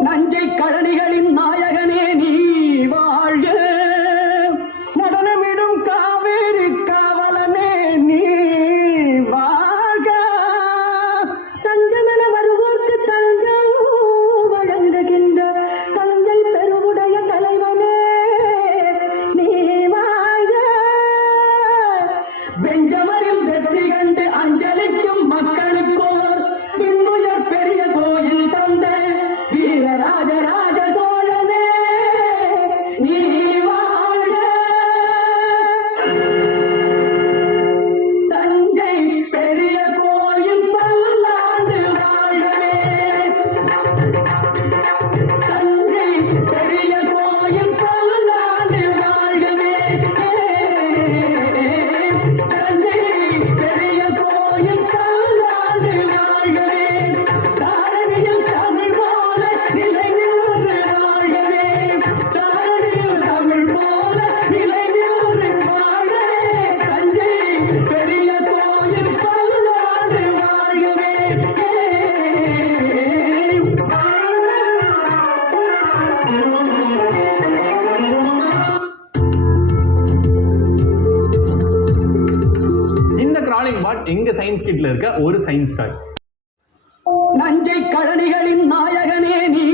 நஞ்சை கழனிகளின் நாயகனே நீ. காய் பாட் எங்க சயின்ஸ் கிட்ல இருக்க ஒரு சயின்ஸ் காய் நஞ்சை கழனிகளின் நாயகனே நீ.